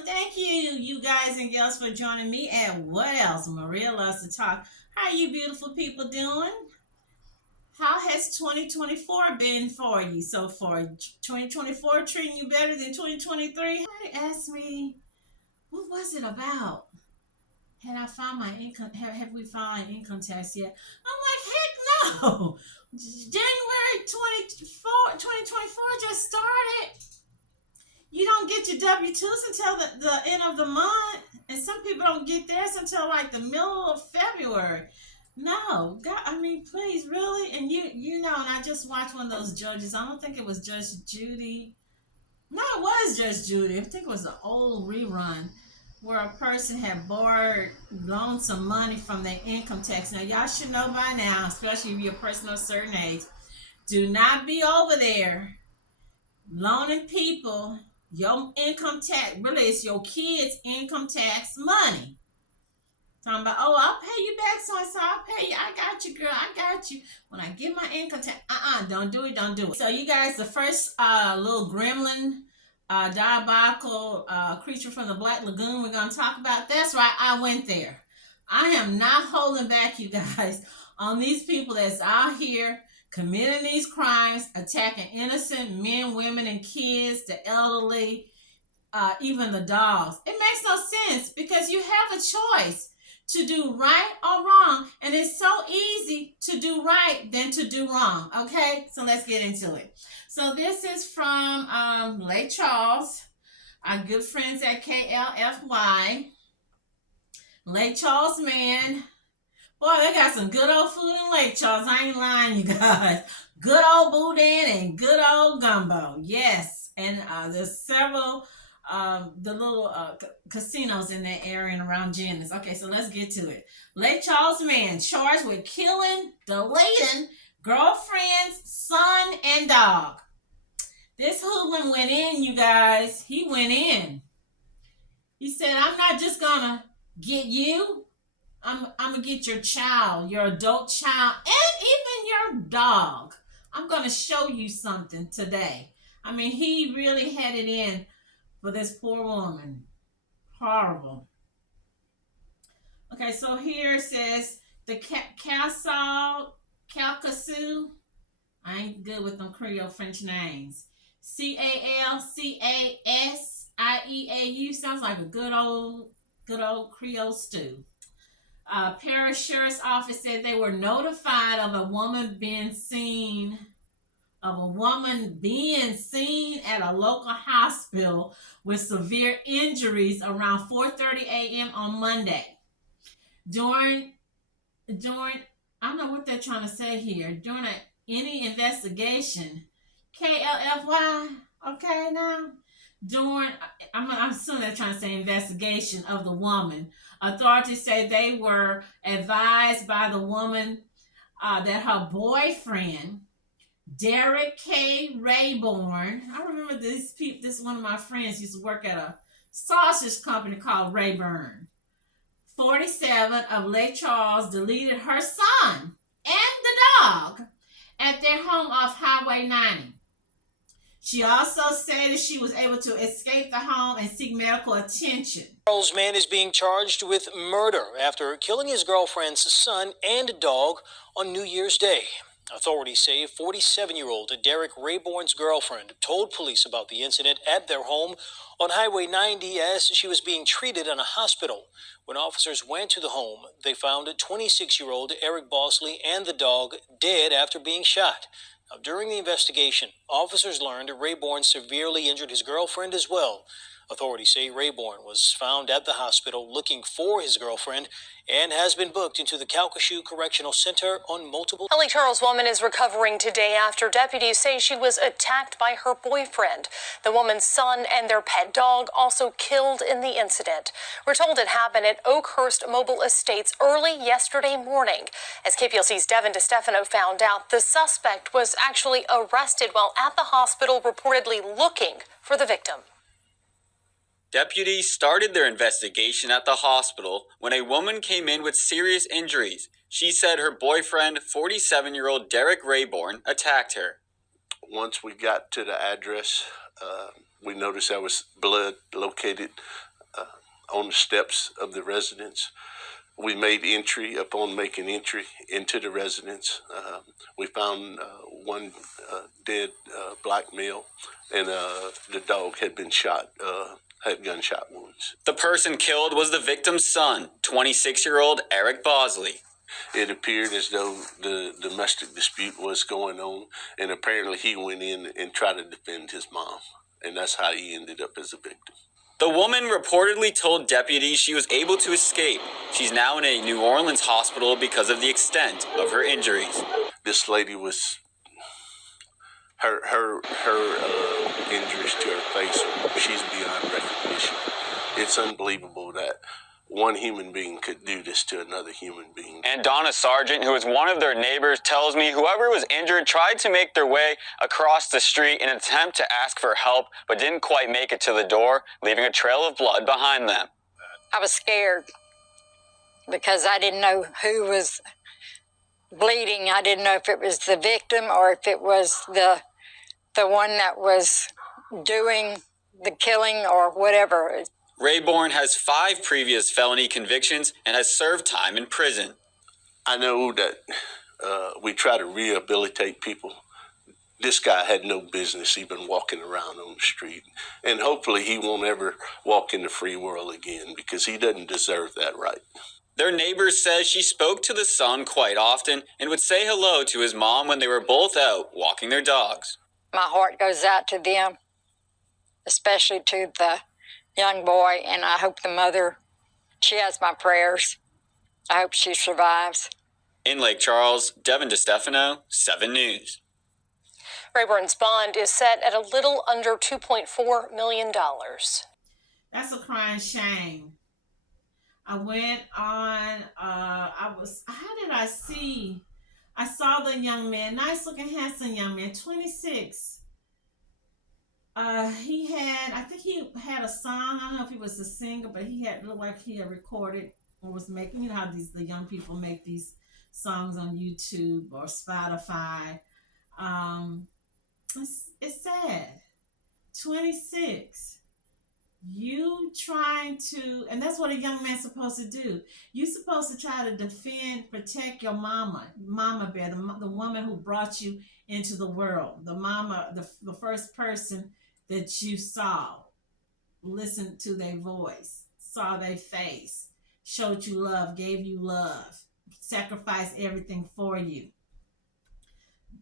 Thank you, you guys and girls, for joining me. And what else? Maria loves to talk. How are you beautiful people doing? How has 2024 been for you so far? 2024 treating you better than 2023? Somebody asked me, what was it about? Had I found my income? Have we found my income tax yet? I'm like, heck no. January 2024 just started. You don't get your W-2s until the end of the month. And some people don't get theirs until like the middle of February. No, God, I mean, please, really? And and I just watched one of those judges. I don't think it was Judge Judy. No, it was Judge Judy. I think it was an old rerun where a person had loaned some money from their income tax. Now, y'all should know by now, especially if you're a person of a certain age, do not be over there loaning people your income tax. Really, it's your kids' income tax money. Talking about, oh, I'll pay you back, so and so. I'll pay you. I got you, girl. I got you. When I get my income tax, don't do it. Don't do it. So, you guys, the first little gremlin, diabolical creature from the Black Lagoon we're going to talk about. That's right. I went there. I am not holding back, you guys, on these people that's out here committing these crimes, attacking innocent men, women, and kids, the elderly, even the dogs. It makes no sense because you have a choice to do right or wrong, and it's so easy to do right than to do wrong. Okay, so let's get into it. So this is from Lake Charles, our good friends at KLFY. Lake Charles, man. Boy, they got some good old food in Lake Charles. I ain't lying, you guys. Good old boudin and good old gumbo. Yes, and there's several the little casinos in that area and around Jennings. Okay, so let's get to it. Lake Charles man charged with killing, deleting girlfriend's son and dog. This hoodlum went in, you guys. He went in. He said, I'm not just gonna get you. I'm gonna get your child, your adult child, and even your dog. I'm gonna show you something today. I mean, he really had it in for this poor woman. Horrible. Okay, so here it says the Calcasieu. I ain't good with them Creole French names. Calcasieu sounds like a good old Creole stew. Parish Sheriff's Office said they were notified of a woman being seen at a local hospital with severe injuries around 4:30 a.m. on Monday. During I don't know what they're trying to say here. During any investigation, KLFY, okay now. I'm assuming they're trying to say investigation of the woman. Authorities say they were advised by the woman that her boyfriend, Deric Rayborn, I remember this one of my friends used to work at a sausage company called Rayburn, 47 of Lake Charles, deleted her son and the dog at their home off Highway 90. She also said that she was able to escape the home and seek medical attention. Charles man is being charged with murder after killing his girlfriend's son and dog on New Year's Day. Authorities say 47-year-old Deric Rayborn's girlfriend told police about the incident at their home on Highway 90 as she was being treated in a hospital. When officers went to the home, they found 26-year-old Eric Bosley and the dog dead after being shot. Now, during the investigation, officers learned Rayborn severely injured his girlfriend as well. Authorities say Rayborn was found at the hospital looking for his girlfriend and has been booked into the Calcasieu Correctional Center on multiple... A Lake Charles woman is recovering today after deputies say she was attacked by her boyfriend. The woman's son and their pet dog also killed in the incident. We're told it happened at Oakhurst Mobile Estates early yesterday morning. As KPLC's Devin DeStefano found out, the suspect was actually arrested while at the hospital reportedly looking for the victim. Deputies started their investigation at the hospital when a woman came in with serious injuries. She said her boyfriend, 47-year-old Deric Rayborn, attacked her. Once we got to the address, We noticed there was blood located on the steps of the residence. We made entry. Upon making entry into the residence, we found one dead black male, and the dog had been shot, had gunshot wounds. The person killed was the victim's son, 26-year-old Eric Bosley. It appeared as though the domestic dispute was going on, and apparently he went in and tried to defend his mom, and that's how he ended up as a victim. The woman reportedly told deputies she was able to escape. She's now in a New Orleans hospital because of the extent of her injuries. This lady was, her injuries to her face, she's beyond recognition. It's unbelievable that one human being could do this to another human being. And Donna Sargent, who is one of their neighbors, tells me whoever was injured tried to make their way across the street in an attempt to ask for help, but didn't quite make it to the door, leaving a trail of blood behind them. I was scared because I didn't know who was bleeding. I didn't know if it was the victim or if it was the one that was doing the killing or whatever. Rayborn has 5 previous felony convictions and has served time in prison. I know that we try to rehabilitate people. This guy had no business even walking around on the street. And hopefully he won't ever walk in the free world again because he doesn't deserve that right. Their neighbor says she spoke to the son quite often and would say hello to his mom when they were both out walking their dogs. My heart goes out to them, especially to the young boy, and I hope the mother, she has my prayers. I hope she survives. In Lake Charles, Devin DeStefano, 7 News. Rayborn's bond is set at a little under $2.4 million. That's a crying shame. I went on, how did I see? I saw the young man, nice looking, handsome young man, 26. I think he had a song. I don't know if he was a singer, but looked like he had recorded or was making, how the young people make these songs on YouTube or Spotify. It's sad. 26. You trying to, and that's what a young man's supposed to do. You're supposed to try to defend, protect your mama bear, the woman who brought you into the world, the mama, the first person that you saw, listened to their voice, saw their face, showed you love, gave you love, sacrificed everything for you.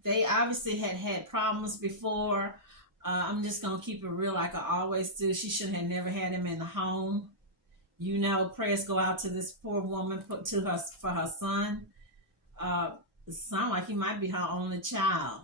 They obviously had problems before. I'm just going to keep it real like I always do. She should have never had him in the home. Prayers go out to this poor woman for her son. It sounds like he might be her only child.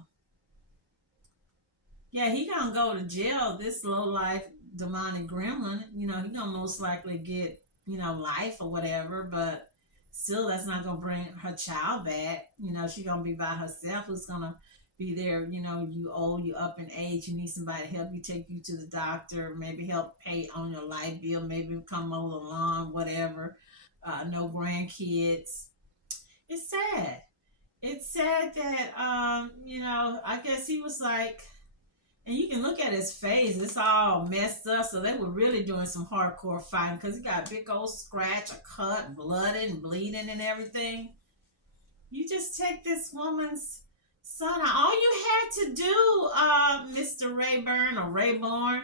Yeah, he gonna go to jail, this low-life demonic gremlin. He gonna most likely get, life or whatever, but still that's not gonna bring her child back. She gonna be by herself. Who's gonna be there? You old, you up in age, you need somebody to help you, take you to the doctor, maybe help pay on your light bill, maybe come mow the lawn, whatever. No grandkids. It's sad. It's sad that, I guess he was like, and you can look at his face, it's all messed up. So they were really doing some hardcore fighting because he got a big old scratch, a cut, blooded and bleeding and everything. You just take this woman's son out. All you had to do, Mr. Rayburn or Rayborn,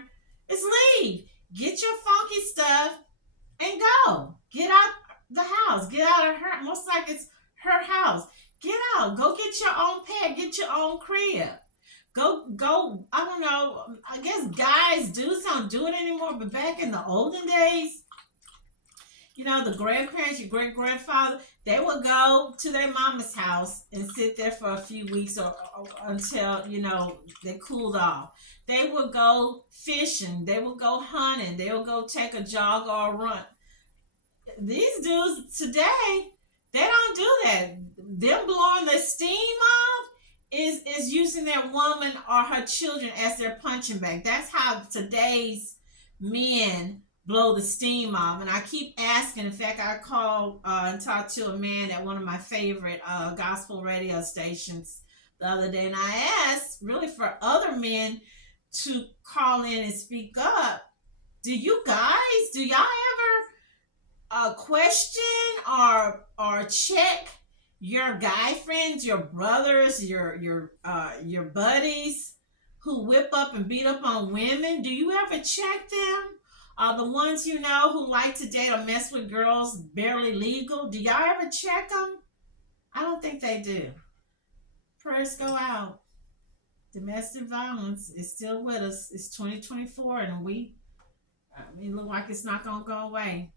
is leave. Get your funky stuff and go. Get out the house. Get out of her. Most like it's her house. Get out. Go get your own pet. Get your own crib. Go, I don't know, I guess dudes don't do it anymore, but back in the olden days, the grandparents, your great-grandfather, they would go to their mama's house and sit there for a few weeks or until, they cooled off. They would go fishing. They would go hunting. They would go take a jog or a run. These dudes today, they don't do that. Them blowing the steam off is using their woman or her children as their punching bag. That's how today's men blow the steam off. And I keep asking. In fact, I called and talked to a man at one of my favorite gospel radio stations the other day, and I asked really for other men to call in and speak up. Do y'all ever question or check your guy friends, your brothers, your buddies who whip up and beat up on women? Do you ever check them? The ones you know who like to date or mess with girls barely legal, do y'all ever check them? I don't think they do. Prayers go out. Domestic violence is still with us. It's 2024, and it look like it's not gonna go away.